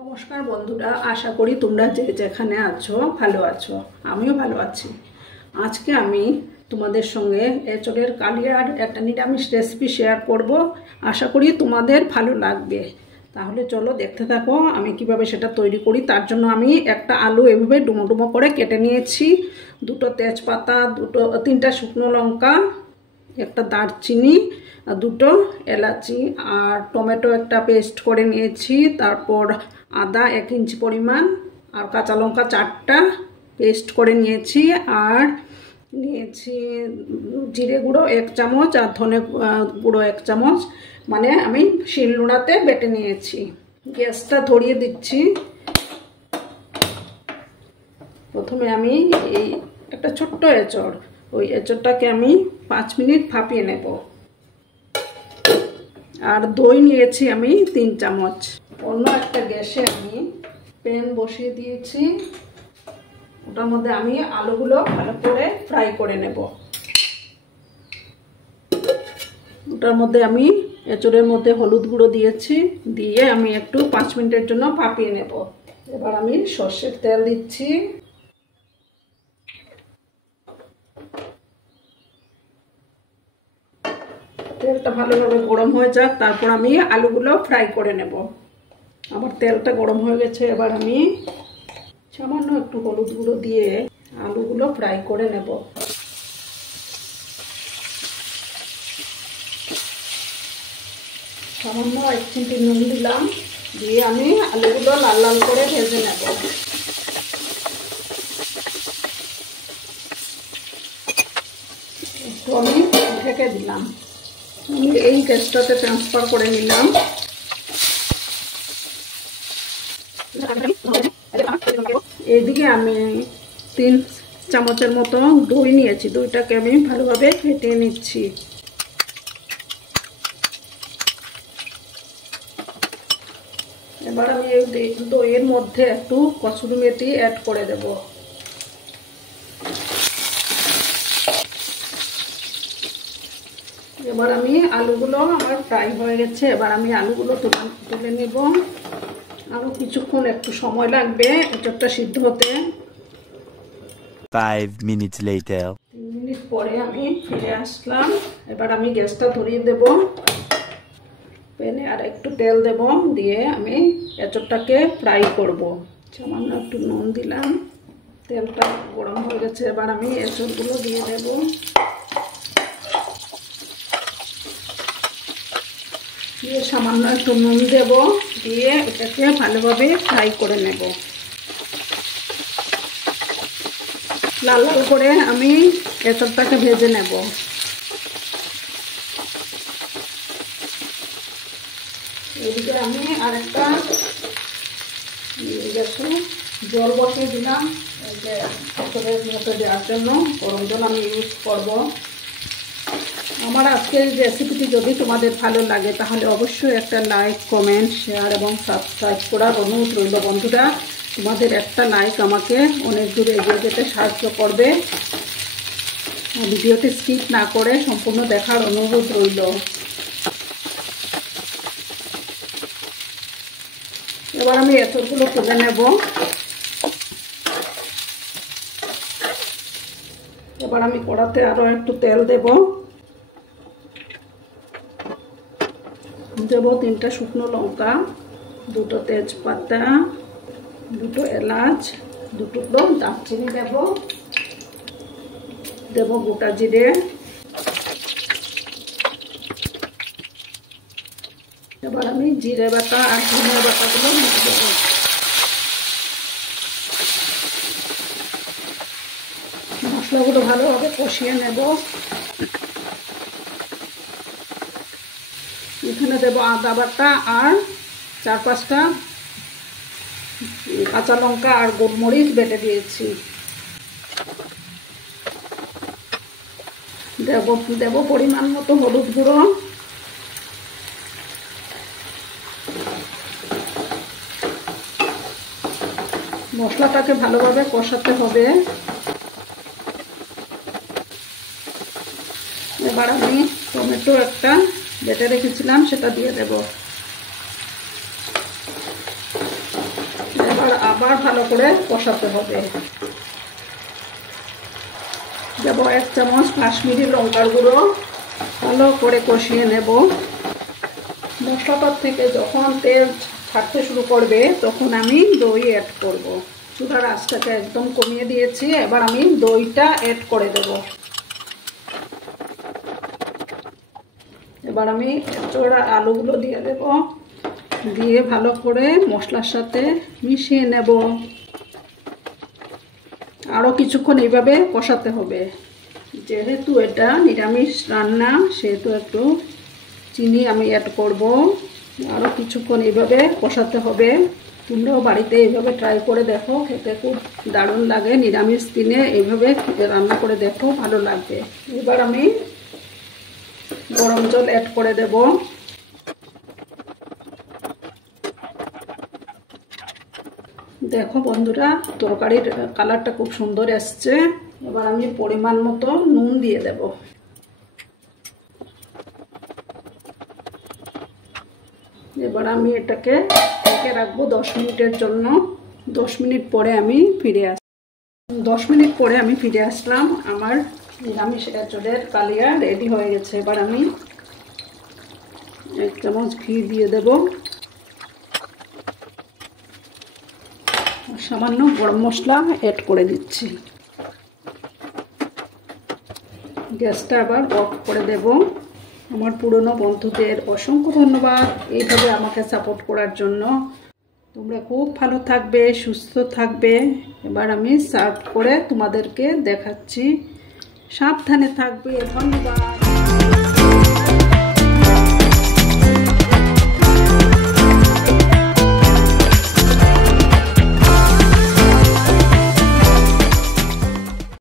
নমস্কার বন্ধুরা, আশা করি তোমরা যে যেখানে আছো ভালো আছো। আমিও ভালো আছি। আজকে আমি তোমাদের সঙ্গে এঁচড়ের কালিয়ার একটা নিরামিষ রেসিপি শেয়ার করব। আশা করি তোমাদের ভালো লাগবে। তাহলে চলো দেখতে থাকো আমি কিভাবে সেটা তৈরি করি। তার জন্য আমি একটা আলু এভাবে ডুমো ডুমো করে কেটে নিয়েছি, দুটো তেজপাতা, তিনটা শুকনো লঙ্কা, একটা দারচিনি, দুটো এলাচি, আর টমেটো একটা পেস্ট করে নিয়েছি, তারপর আদা 1 ইঞ্চি পরিমাণ, আর কাঁচা লঙ্কা 4টা পেস্ট করে নিয়েছি, আর নিয়েছি জিরে গুঁড়ো 1 চামচ আর ধনে গুঁড়ো 1 চামচ, মানে আমি শিলনোড়াতে বেটে নিয়েছি। গ্যাসটা ধরিয়ে দিচ্ছি। প্রথমে আমি এই একটা ছোট্ট এঁচড়, ওই এঁচড়টাকে আমি 5 মিনিট ভাপিয়ে নেব। আর দই নিয়েছি আমি 3 চামচ। অন্য একটা গ্যাসে আমি প্যান বসিয়ে দিয়েছি, ওটার মধ্যে আমি আলুগুলো ভালো করে ফ্রাই করে নেব। ওটার মধ্যে আমি এঁচড়ের মধ্যে হলুদ গুঁড়ো দিয়েছি, দিয়ে আমি একটু 5 মিনিটের জন্য ভাপিয়ে নেব। এবার আমি সর্ষের তেল দিচ্ছি। তেলটা ভালোভাবে গরম হয়ে যাক, তারপর আমি আলুগুলো ফ্রাই করে নেব। আমার তেলটা গরম হয়ে গেছে, এবার আমি সামান্য একটু হলুদ গুঁড়ো দিয়ে আলুগুলো ফ্রাই করে নেব। সামান্য 1 চিমটি নুন দিলাম, দিয়ে আমি আলুগুলো লাল লাল করে ভেজে নেব। একটু আমি ঢেকে দিলাম। আমি এই গ্যাসটাতে ট্রান্সফার করে নিলাম। এইদিকে আমি 3 চামচের মতো দই নিয়েছি, দইটাকে আমি ভালোভাবে ফেটিয়ে নিচ্ছি। এবার আমি এই দইয়ের মধ্যে একটু কসুরি মেথি অ্যাড করে দেব। এবার আমি আলুগুলো আমার ফ্রাই হয়ে গেছে, এবার আমি আলুগুলো তুলে নেব। আরো কিছুক্ষণ একটু সময় লাগবে এঁচড়টা সিদ্ধ হতে। 5 minutes later. 3 মিনিট পরে আমি ফিরে আসলাম। এবার আমি গ্যাসটা ধরিয়ে দেব, প্যানে আর একটু তেল দেব, দিয়ে আমি এঁচড়টাকে ফ্রাই করব। সামান্য একটু নুন দিলাম, তেলটা গরম হয়ে গেছে। এবার আমি এঁচড়গুলো দিয়ে দেব। দিয়ে সামান্য একটু নুন দেব, দিয়ে এটাকে ভালোভাবে ফ্রাই করে নেব। লাল লাল করে আমি এঁচড়টাকে ভেজে নেব। এদিকে আমি আরেকটা গ্যাসে জল বসিয়ে দিলাম, যে এঁচড়ের মধ্যে দেওয়ার জন্য গরম জল আমি ইউজ করব। আমার আজকের রেসিপিটি যদি তোমাদের ভালো লাগে তাহলে অবশ্যই একটা লাইক, কমেন্ট, শেয়ার এবং সাবস্ক্রাইব করার অনুরোধ রইল। বন্ধুরা, তোমাদের একটা লাইক আমাকে অনেক দূরে এগিয়ে যেতে সাহায্য করবে। ভিডিওটি স্কিপ না করে সম্পূর্ণ দেখার অনুরোধ রইল। এবার আমি এঁচড়গুলো তুলে নেব। এবার আমি কড়াতে আরো একটু তেল দেব। 3টা শুকনো লঙ্কা, 2টো তেজপাতা, 2টো এলাচ, 2 টুকরো দারচিনি দেব গোটা জিরে। এবার আমি জিরে বাটা আর ধনে বাটাগুলো দিয়ে দেব। মশলাগুলো ভালোভাবে কষিয়ে নেব। এখানে দেব আদা বাটা আর 4-5টা কাঁচা লঙ্কা আর গোলমরিচ বেটে দিয়েছি। দেব পরিমাণ মতো হলুদ গুঁড়ো। মশলাটাকে ভালোভাবে কষাতে হবে। এবার আমি টমেটো একটা বেটে রেখেছিলাম সেটা দিয়ে দেব। এবার আবার ভালো করে কষাতে হবে। দেব 1 চামচ কাশ্মীরি লঙ্কার গুঁড়ো, ভালো করে কষিয়ে নেব। মশলাটার থেকে যখন তেল ছাড়তে শুরু করবে তখন আমি দই অ্যাড করব। চুলার আঁচটাকে একদম কমিয়ে দিয়েছি। এবার আমি দইটা অ্যাড করে দেব। এবার আমি চড়া আলুগুলো দিয়ে দেব, দিয়ে ভালো করে মশলার সাথে মিশিয়ে নেব। আরও কিছুক্ষণ এইভাবে কষাতে হবে। যেহেতু এটা নিরামিষ রান্না সেহেতু একটু চিনি আমি অ্যাড করব। আরও কিছুক্ষণ এইভাবে কষাতে হবে। তোমরাও বাড়িতে এইভাবে ট্রাই করে দেখো, খেতে খুব দারুণ লাগে। নিরামিষ দিনে এইভাবে রান্না করে দেখো, ভালো লাগবে। এবার আমি গরম জল অ্যাড করে দেব। দেখো বন্ধুরা, তরকারির কালারটা খুব সুন্দর এসছে। এবার আমি পরিমাণ মতো নুন দিয়ে দেব। এবার আমি এটাকে ঢেকে রাখবো 10 মিনিটের জন্য। 10 মিনিট পরে আমি ফিরে আসি। 10 মিনিট পরে আমি ফিরে আসলাম। আমার নিরামিষ এঁচোড়ের কালিয়া রেডি হয়ে গেছে। এবার আমি 1 চামচ ঘি দিয়ে দেব। সামান্য গরম মশলা অ্যাড করে দিচ্ছি। গ্যাসটা আবার অফ করে দেব। আমার পুরনো বন্ধুদের অসংখ্য ধন্যবাদ এইভাবে আমাকে সাপোর্ট করার জন্য। তোমরা খুব ভালো থাকবে, সুস্থ থাকবে। এবার আমি সার্ভ করে তোমাদেরকে দেখাচ্ছি। সাবধানে থাকবে। ধন্যবাদ।